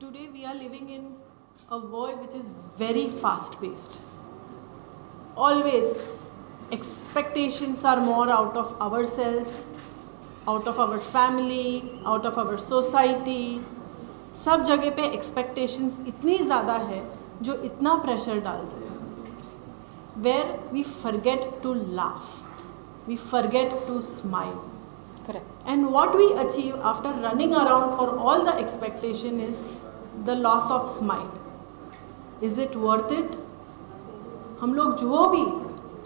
Today we are living in a world which is very fast paced. Always expectations are more out of ourselves, out of our family, out of our society. सब जगह पे expectations इतनी ज़्यादा है जो इतना pressure डाल रहे हैं, where we forget to laugh, we forget to smile. Correct. And what we achieve after running around for all the expectation is the loss of smile. Is it worth it? हम लोग जो भी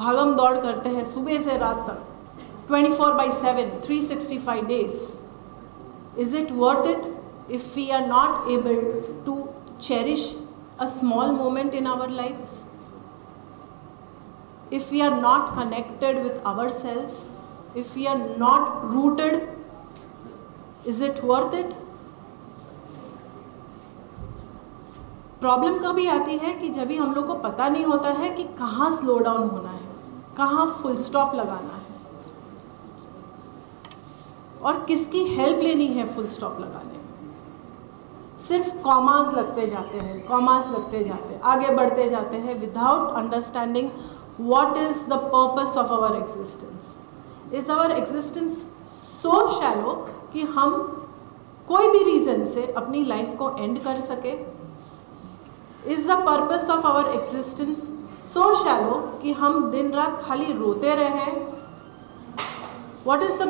भागम दौड़ करते हैं सुबह से रात तक 24/7 365 days, is it worth it if we are not able to cherish a small moment in our lives? If we are not connected with ourselves, if we are not rooted, is it worth it? Problem कभी आती है कि जब भी हम लोग को पता नहीं होता है कि कहाँ स्लो डाउन होना है, कहाँ फुल स्टॉप लगाना है और किसकी हेल्प लेनी है फुल स्टॉप लगाने में। सिर्फ कॉमास लगते जाते हैं, कॉमास लगते जाते हैं, आगे बढ़ते जाते हैं without understanding what is the purpose of our existence. Is our existence so shallow कि हम कोई भी रीज़न से अपनी लाइफ को एंड कर सके? Is the purpose of our existence so shallow कि हम दिन रात खाली रोते रहें? What is the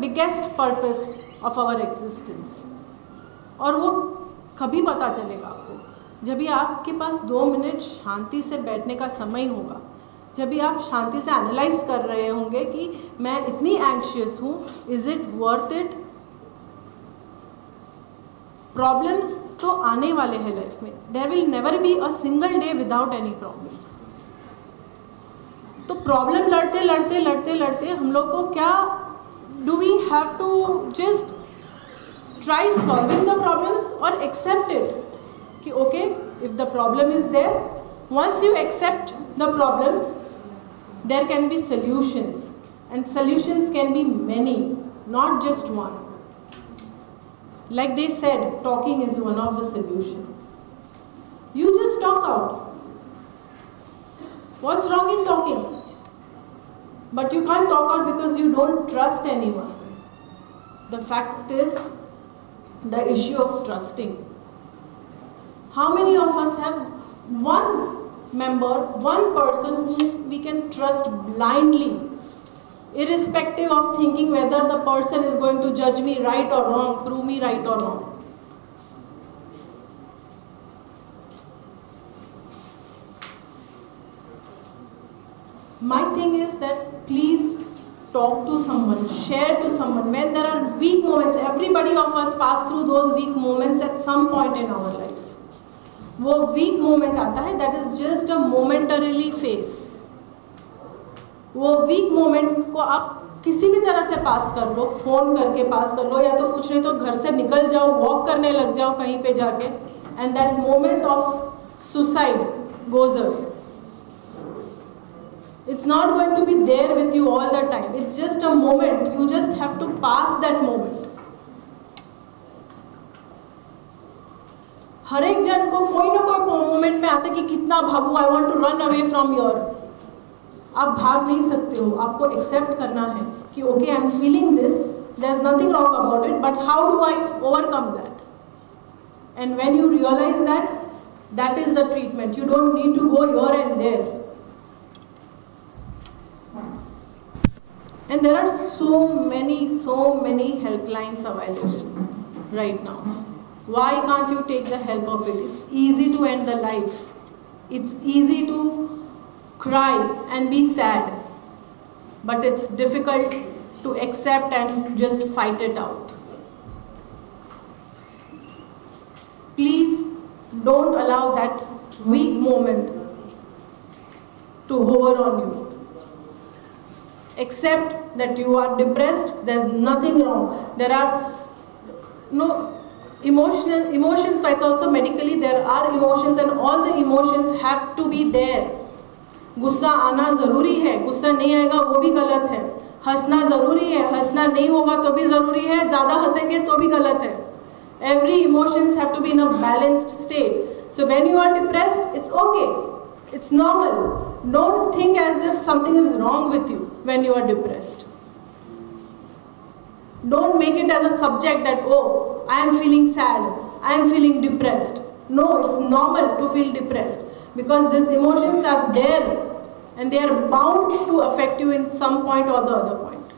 biggest purpose of our existence? और वो कभी पता चलेगा आपको जब भी आपके पास 2 मिनट शांति से बैठने का समय होगा, जब भी आप शांति से एनालाइज कर रहे होंगे कि मैं इतनी एंग्शियस हूँ, is it worth it? Problems तो आने वाले हैं लाइफ में, there will never be a single day without any problem. तो प्रॉब्लम लड़ते लड़ते लड़ते लड़ते हम लोग को क्या, do we have to just try solving the problems और एक्सेप्ट इट कि okay if the problem is there, once you accept the problems, there can be solutions, and solutions can be many, not just one. Like they said, talking is one of the solution. You just talk out. What's wrong in talking? But you can't talk out because you don't trust anyone. The fact is the issue of trusting. How many of us have one member, one person whom we can trust blindly, irrespective of thinking whether the person is going to judge me right or wrong, prove me right or wrong? My thing is that please talk to someone, share to someone. When there are weak moments, everybody of us pass through those weak moments at some point in our life. वो week moment आता है, that is just a momentarily face. वो week moment को आप किसी भी तरह से पास कर लो, फोन करके पास कर लो, या तो कुछ नहीं तो घर से निकल जाओ, वॉक करने लग जाओ कहीं पे जाके, and that moment of suicide goes away. It's not going to be there with you all the time, it's just a moment, you just have to pass that moment. हर एक जन को कोई ना कोई मोमेंट में आता है कि कितना भागू, I want to run away from your. आप भाग नहीं सकते हो, आपको एक्सेप्ट करना है कि okay I am feeling this, there is nothing wrong about it, but how do I overcome that? And when you realise that, that is the treatment. You don't need to go your and there. And there are so many helplines available right now. Why can't you take the help of it? It's easy to end the life. It's easy to cry and be sad. But it's difficult to accept and just fight it out. Please don't allow that weak moment to hover on you. Accept that you are depressed. There's nothing wrong. There are no emotions wise also, medically there are emotions and all the emotions have to be there. गुस्सा आना ज़रूरी है, गुस्सा नहीं आएगा वो भी गलत है। हंसना ज़रूरी है, हंसना नहीं होगा तो भी ज़रूरी है, ज़्यादा हंसेंगे तो भी गलत है। Every emotions have to be in a balanced state. So when you are depressed, it's okay. It's normal. Don't think as if something is wrong with you when you are depressed. Don't make it as a subject that, oh, I am feeling sad, I am feeling depressed. No, it's normal to feel depressed because these emotions are there and they are bound to affect you in some point or the other point.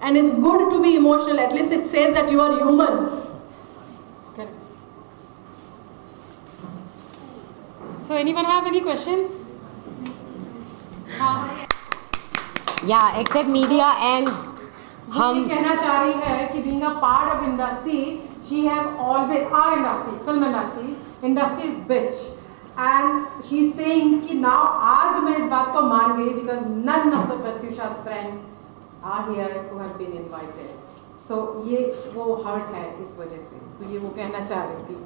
And it's good to be emotional. At least it says that you are human. Correct. So anyone have any questions? Yeah, except media and हम ये कहना चाह रही है कि being a part of industry, she have always, our industry, film industry is bitch, and she's saying कि now आज मैं इस बात को मान गई because none of the Pratyusha's friends are here who have been invited. So ये वो hurt है इस वजह से, so ये वो कहना चाह रही थी.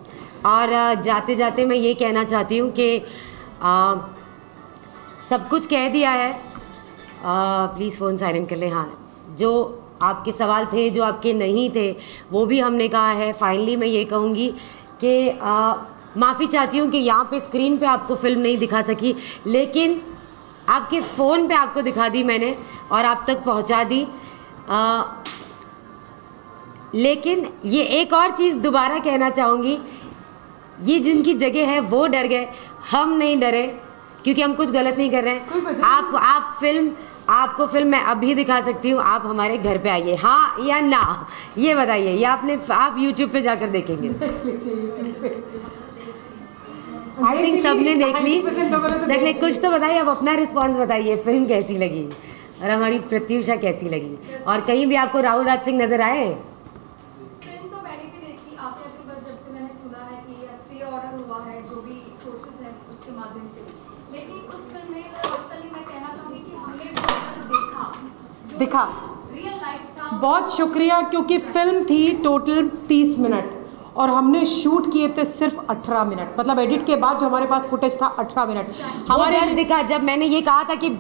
और जाते जाते मैं ये कहना चाहती हूँ कि सब कुछ कह दिया है. प्लीज़ फ़ोन साइलेंट कर लें. हाँ, जो आपके सवाल थे, जो आपके नहीं थे, वो भी हमने कहा है. फाइनली मैं ये कहूँगी कि माफ़ी चाहती हूँ कि यहाँ पे स्क्रीन पे आपको फ़िल्म नहीं दिखा सकी, लेकिन आपके फ़ोन पे आपको दिखा दी मैंने और आप तक पहुँचा दी. लेकिन ये एक और चीज़ दोबारा कहना चाहूँगी, ये जिनकी जगह है वो डर गए, हम नहीं डरे क्योंकि हम कुछ गलत नहीं कर रहे हैं. आपको फिल्म मैं अभी दिखा सकती हूँ, आप हमारे घर पे आइए, हाँ या ना, ये बताइए. ये आप YouTube पे जाकर देखेंगे. आई थिंक सबने देख ली. देखिए, कुछ तो बताइए, अब अपना रिस्पॉन्स बताइए, फिल्म कैसी लगी और हमारी प्रत्युषा कैसी लगी, और कहीं भी आपको राहुल राज सिंह नजर आए? फिल्म तो मैंने भी देखी, आपने तो बस जब से मैंने सुना है कि स्टे ऑर्डर हुआ है, जो भी सोर्सेज हैं उसके माध्यम से, लेकिन उस फिल्म में पर्सनली मैं कहना चाहूँगी कि हमने दिखा रियल लाइफ था. बहुत शुक्रिया, क्योंकि फिल्म थी टोटल 30 मिनट और हमने शूट किए थे सिर्फ 18 मिनट. मतलब एडिट के बाद जो हमारे पास फुटेज था 18 मिनट हमारे दिखा. जब मैंने ये कहा था कि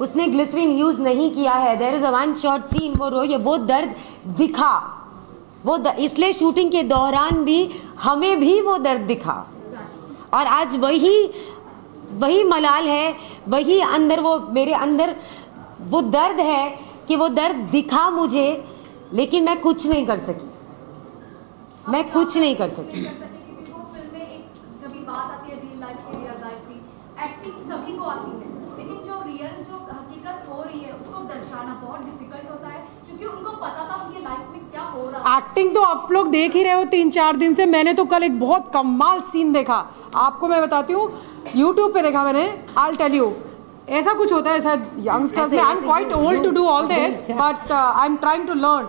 उसने ग्लिसरीन यूज़ नहीं किया है, there is a one shot scene, वो दर्द दिखा. इसलिए शूटिंग के दौरान भी हमें भी वो दर्द दिखा. और आज वही मलाल है, वही अंदर, वो मेरे अंदर वो दर्द है कि वो दर्द दिखा मुझे, लेकिन मैं कुछ नहीं कर सकी. मैं कुछ नहीं कर सकी. क्योंकि वो फिल्म में एक जब भी बात आती है रियल लाइफ की, एक्टिंग सभी को आती है, लेकिन जो हकीकत हो रही है उसको दर्शाना बहुत डिफिकल्ट होता है, क्योंकि उनको पता था उनकी लाइफ में क्या हो रहा है. एक्टिंग तो आप लोग देख ही रहे हो 3-4 दिन से. मैंने तो कल एक बहुत कमाल सीन देखा, आपको मैं बताती हूँ, YouTube पे देखा मैंने. आई टेल यू, ऐसा कुछ होता है शायद यंगस्टर्स में. I am quite old to do all this, but I am trying to learn.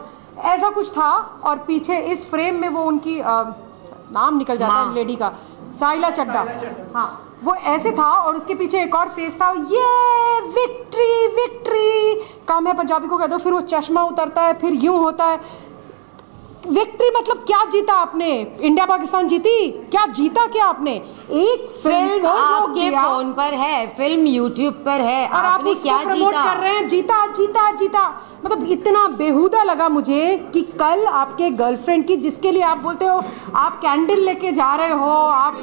ऐसा कुछ था और पीछे इस फ्रेम में वो उनकी नाम निकल जाता है लेडी का, साइला चड्ढा. हाँ, वो ऐसे था और उसके पीछे एक और फेस था, ये विक्ट्री का मैं पंजाबी को कह दो. फिर वो चश्मा उतरता है, फिर यूं होता है. विक्ट्री मतलब क्या जीता आपने? इंडिया पाकिस्तान जीती? क्या जीता क्या आपने? एक फिल्म आपके फोन पर है, फिल्म YouTube पर है, और आप उसको प्रमोट कर रहे हैं जीता जीता जीता. मतलब इतना बेहुदा लगा मुझे कि कल आपके गर्लफ्रेंड की, जिसके लिए आप बोलते हो आप कैंडल लेके जा रहे हो, आप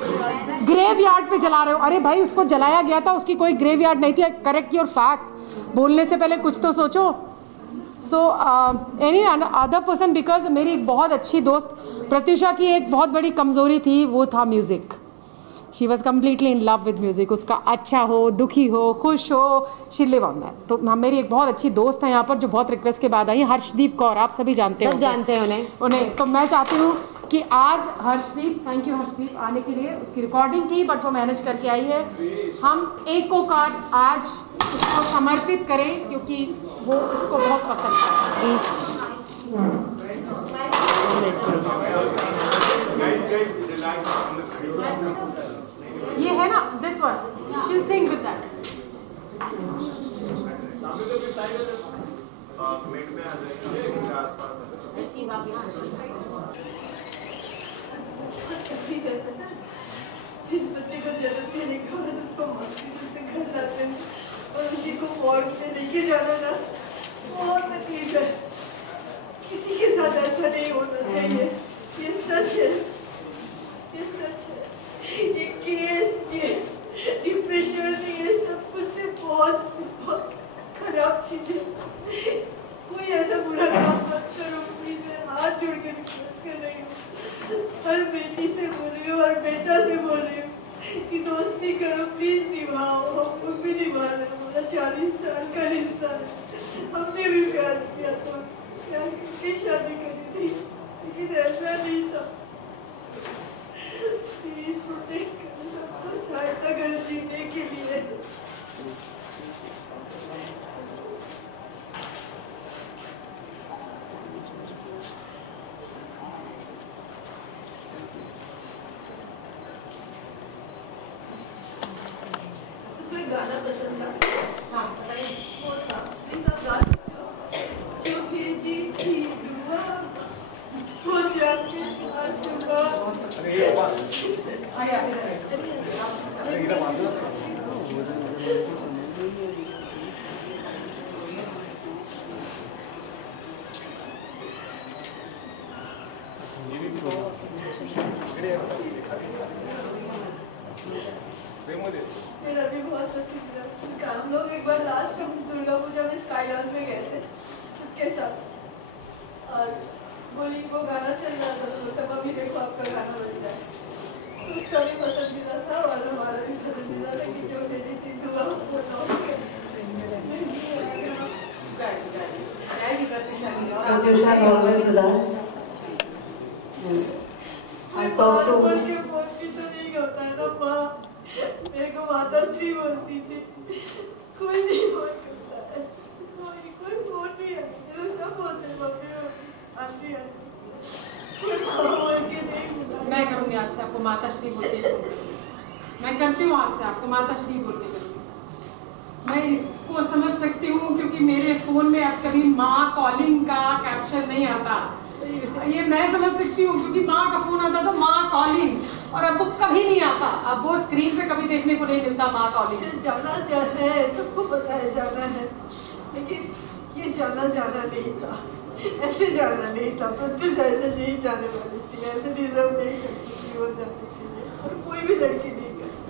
ग्रेव यार्ड पे जला रहे हो. अरे भाई, उसको जलाया गया था, उसकी कोई ग्रेव यार्ड नहीं थी. Correct your fact. बोलने से पहले कुछ तो सोचो. So any other person, because मेरी एक बहुत अच्छी दोस्त प्रत्युषा की एक बहुत बड़ी कमज़ोरी थी, वो था music. She was completely in love with music. उसका अच्छा हो, दुखी हो, खुश हो, शी लिव ऑन दैट. तो मेरी एक बहुत अच्छी दोस्त है यहाँ पर जो बहुत रिक्वेस्ट के बाद आई, हर्षदीप कौर. आप सभी जानते हैं, सब जानते हैं उन्हें. तो मैं चाहती हूँ कि आज हर्षदीप, थैंक यू हर्षदीप आने के लिए. उसकी रिकॉर्डिंग थी बट वो मैनेज करके आई है. हम एक को कार आज उसको समर्पित करें क्योंकि वो इसको बहुत पसंद है. ये है ना, this one, she will sing with that. जिस बच्चे को जन्म देने के बाद उसको हॉस्पिटल से घर लाते हैं और उसी को वार्ड से लेके जाना ना बहुत तकलीफ है. किसी के साथ ऐसा नहीं होना चाहिए. कर रही हूँ, हर बेटी से बोल रही हूँ, हर बेटा से बोल रही हूँ कि दोस्ती करो, प्लीज निभाओ। हम लोग भी निभा रहे हैं, हमारा 40 साल का रिश्ता है, हमने भी प्यार किया था, प्यार करके शादी करी थी, लेकिन ऐसा नहीं था। प्लीज प्रोटेक्ट करो, सबको सहायता करो जीने के लिए। गाना पसंद था? हाँ, वो था, प्लीज आप गा सकते हो? क्योंकि जीत की दुआ हो जाती है सुबह। मेरा भी बहुत पसंद है। हम लोग एक बार लास्ट हम दुर्गा पूजा में स्काईलॉन में गए थे उसके साथ, और बोली वो गाना चल रहा था तो बोलता मम्मी देखो आपका गाना बज रहा है। तो उसका भी पसंदीदा था और हमारा भी पसंदीदा था कि जो मेरी चीज दुआ होता है ना माँ। मेरे को माता श्री बोलती थी, कोई नहीं बोल सकता है, कोई फोन नहीं है, सब बोलते मम्मी आंटी कोई बोल के नहीं बुलाया। मैं करूँगी आज से आपको माता श्री बोल के, मैं करती हूँ आज से आपको माता श्री बोल के करूँगी। मैं इसको समझ सकती हूँ क्योंकि मेरे फ़ोन में अब कभी माँ कॉलिंग का कैप्शन नहीं आता, ये मैं समझ सकती हूँ क्योंकि माँ का फोन आता था माँ कॉलिंग, और अब वो कभी नहीं आता, अब वो स्क्रीन पे कभी देखने को नहीं मिलता माँ कॉलिंग। जाना है, सबको पता है जाना है, लेकिन ये जाना नहीं था, ऐसे जाना नहीं था। प्रत्युष ऐसे नहीं जाने वाली थी, ऐसे डिजर्व नहीं करती थी वो जाने के लिए, और कोई भी लड़की नहीं करती।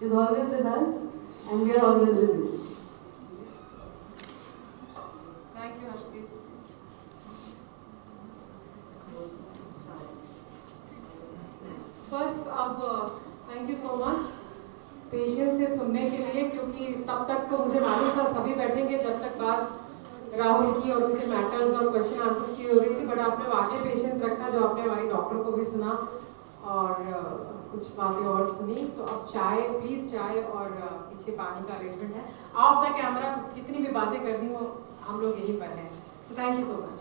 She's always with us and we are always with you. बस अब thank you so much patience से सुनने के लिए, क्योंकि तब तक तो मुझे मालूम था सभी बैठेंगे जब तक बात राहुल की और उसके मैटर्स और क्वेश्चन आंसर्स की हो रही थी, बट आपने वाकई पेशेंस रखा, जो आपने हमारी डॉक्टर को भी सुना और कुछ बातें और सुनी। तो अब चाय प्लीज़, चाय और पीछे पानी का अरेंजमेंट है। ऑफ द कैमरा कितनी भी बातें करनी हो हम लोग यहीं पर हैं। So thank you so much.